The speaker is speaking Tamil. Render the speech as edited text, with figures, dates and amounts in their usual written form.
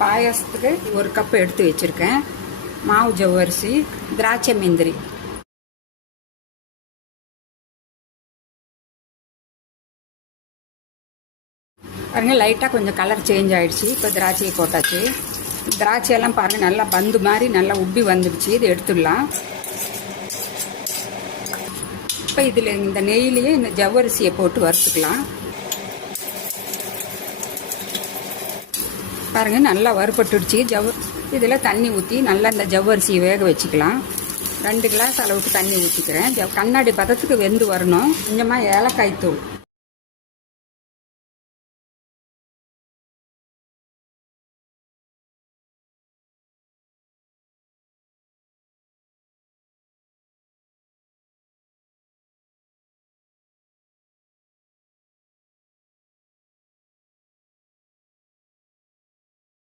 பாயாசத்துக்கு 1 கப் எடுத்து வச்சுருக்கேன். மாவு ஜவ்வரிசி, திராட்சை முந்திரி. பாருங்க, லைட்டாக கொஞ்சம் கலர் சேஞ்ச் ஆகிடுச்சு. இப்போ திராட்சையை போட்டாச்சு. திராட்சையெல்லாம் பாருங்கள் நல்லா பந்து மாதிரி நல்லா உப்பி வந்துடுச்சு. இது எடுத்துடலாம். இப்போ இதில் இந்த நெய்யிலேயே இந்த ஜவ்வரிசியை போட்டு வறுத்துக்கலாம். பாருங்கள் நல்லா வறுபட்டுடுச்சு. இதில் தண்ணி ஊற்றி நல்லா இந்த ஜவ்வரிசியை வேக வச்சுக்கலாம். 2 கிளாஸ் அளவுக்கு தண்ணி ஊற்றிக்கிறேன். கண்ணாடி பதத்துக்கு வெந்து வரணும். கொஞ்சமாக ஏலக்காய் தூள்